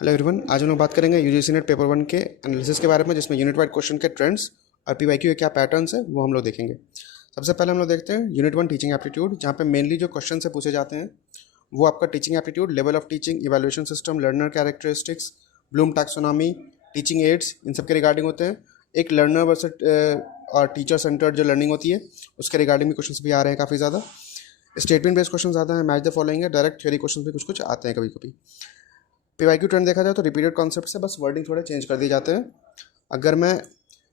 Hello everyone, आज हम लोग बात करेंगे यूजीसी नेट पेपर 1 के एनालिसिस के बारे में, जिसमें यूनिट वाइड क्वेश्चन के ट्रेंड्स और पीवाईक्यू के क्या पैटर्न्स है वो हम लोग देखेंगे। सबसे पहले हम लोग देखते हैं यूनिट 1 टीचिंग एप्टीट्यूड, जहाँ पे मेनली जो क्वेश्चन से पूछे जाते हैं वो आपका teaching aptitude, level of teaching, evaluation system, learner characteristics, Bloom taxonomy, teaching aids, इन सब के रिगार्डिंग होते हैं। एक लर्नर वर्सेस और टीचर सेंटर्ड जो लर्निंग होती है उसके रिगार्डिंग भी क्वेश्चन भी आ रहे हैं काफ़ी ज़्यादा। स्टेटमेंट बेस्ड क्वेश्चन ज़्यादा है, मैच द फॉलोइंग है, डायरेक्ट थ्योरी क्वेश्चन भी कुछ कुछ आते हैं कभी कभी। पीवाईक्यू ट्रेंड देखा जाए तो रिपीटेड कॉन्सेप्ट से बस वर्डिंग थोड़े चेंज कर दिए जाते हैं। अगर मैं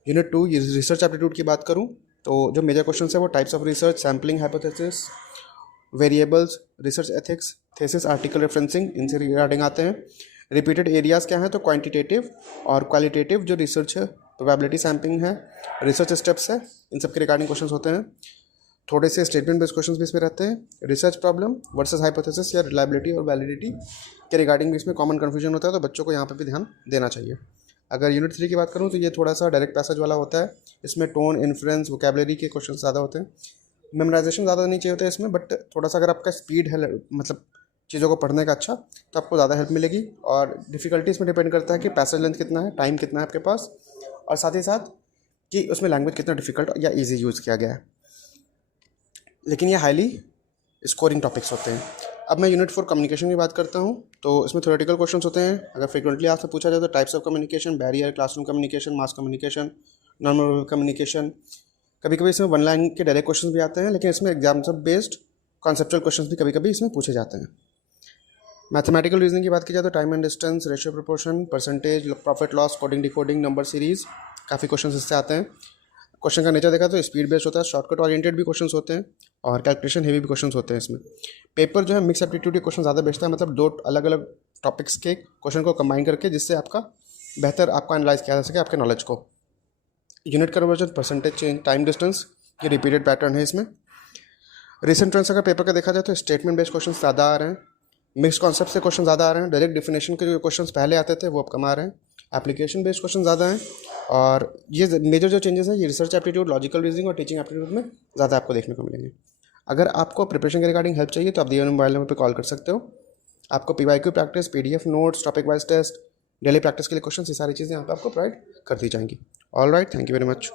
यूनिट 2 रिसर्च एप्टीट्यूड की बात करूं तो जो मेजर क्वेश्चन है वो types of research, sampling hypothesis, variables, research ethics, thesis, article referencing, इनसे रिगार्डिंग आते हैं। रिपीटेड एरियाज़ क्या हैं तो क्वांटिटेटिव और क्वालिटेटिव जो रिसर्च है, प्रोबेबिलिटी सैम्पलिंग है, रिसर्च स्टेप्स है, इन सब के रिगार्डिंग क्वेश्चन होते हैं। थोड़े से स्टेटमेंट बेस्ड क्वेश्चन भी इसमें रहते हैं। रिसर्च प्रॉब्लम वर्सेस हाइपोथेसिस या रिलायबिलिटी और वैलिडिटी के रिगार्डिंग भी इसमें कॉमन कन्फ्यूजन होता है, तो बच्चों को यहाँ पे भी ध्यान देना चाहिए। अगर यूनिट 3 की बात करूँ तो ये थोड़ा सा डायरेक्ट पैसेज वाला होता है। इसमें टोन, इन्फ्लुएंस, वोकैबुलरी के क्वेश्चन ज़्यादा होते हैं। मेमोराइजेशन ज़्यादा नहीं चाहिए होता है इसमें, बट थोड़ा सा अगर आपका स्पीड है, मतलब चीज़ों को पढ़ने का अच्छा, तो आपको ज़्यादा हेल्प मिलेगी। और डिफ़िकल्टी इसमें डिपेंड करता है कि पैसेज लेंथ कितना है, टाइम कितना है आपके पास, और साथ ही साथ कि उसमें लैंग्वेज कितना डिफ़िकल्ट या ईजी यूज़ किया गया है। लेकिन ये हाईली स्कोरिंग टॉपिक्स होते हैं। अब मैं यूनिट 4 कम्युनिकेशन की बात करता हूँ, तो इसमें थ्योरेटिकल क्वेश्चंस होते हैं। अगर फ्रीक्वेंटली आपसे पूछा जाए तो types of communication, barrier, classroom communication, mass communication, non communication. कभी कभी इसमें वन लाइन के डायरेक्ट क्वेश्चन भी आते हैं, लेकिन इसमें एग्जाम्पल बेस्ड कॉन्सेप्चुअल क्वेश्चन भी कभी कभी इसमें पूछे जाते हैं। मैथमेटिकल रीजनिंग की बात की जाए तो time and distance, ratio proportion, percentage, profit loss, coding decoding, number series, काफ़ी क्वेश्चन इससे आते हैं। क्वेश्चन का नेचर देखा तो स्पीड बेस्ड होता है, शॉर्टकट ओरिएंटेड भी क्वेश्चंस होते हैं और कैलकुलेशन हेवी भी क्वेश्चंस होते हैं इसमें। पेपर जो है मिक्स एप्टीट्यूड के क्वेश्चन ज़्यादा बेचता है, मतलब दो अलग अलग टॉपिक्स के क्वेश्चन को कंबाइन करके, जिससे आपका बेहतर आपका एनालाइज किया जा सके आपके नॉलेज को। Unit conversion, percentage change, time distance, ये रिपीटेड पैटर्न है इसमें। रिसेंट ट्रेंड्स अगर पेपर का देखा जाए तो स्टेटमेंट बेस्ड क्वेश्चन ज़्यादा आ रहे हैं, मिक्स कॉन्सेप्ट से क्वेश्चन ज़्यादा आ रहे हैं, डायरेक्ट डिफिनेशन के जो क्वेश्चन पहले आते थे वो अब कम आ रहे हैं, एप्लीकेशन बेस्ड क्वेश्चन ज़्यादा हैं। और ये मेजर जो चेंजेस हैं ये रिसर्च एप्टीट्यूड, लॉजिकल रीजनिंग और टीचिंग एप्टीट्यूड में ज़्यादा आपको देखने को मिलेंगे। अगर आपको प्रिपरेशन के रिगार्डिंग हेल्प चाहिए तो आप दिए हुए मोबाइल नंबर पर कॉल कर सकते हो। आपको PYQ practice, PDF notes, topic wise test, daily practice के लिए क्वेश्चन, ये सारी चीज़ें यहाँ पर आपको प्रोवाइड कर दी जाएंगी। All right, thank you very much.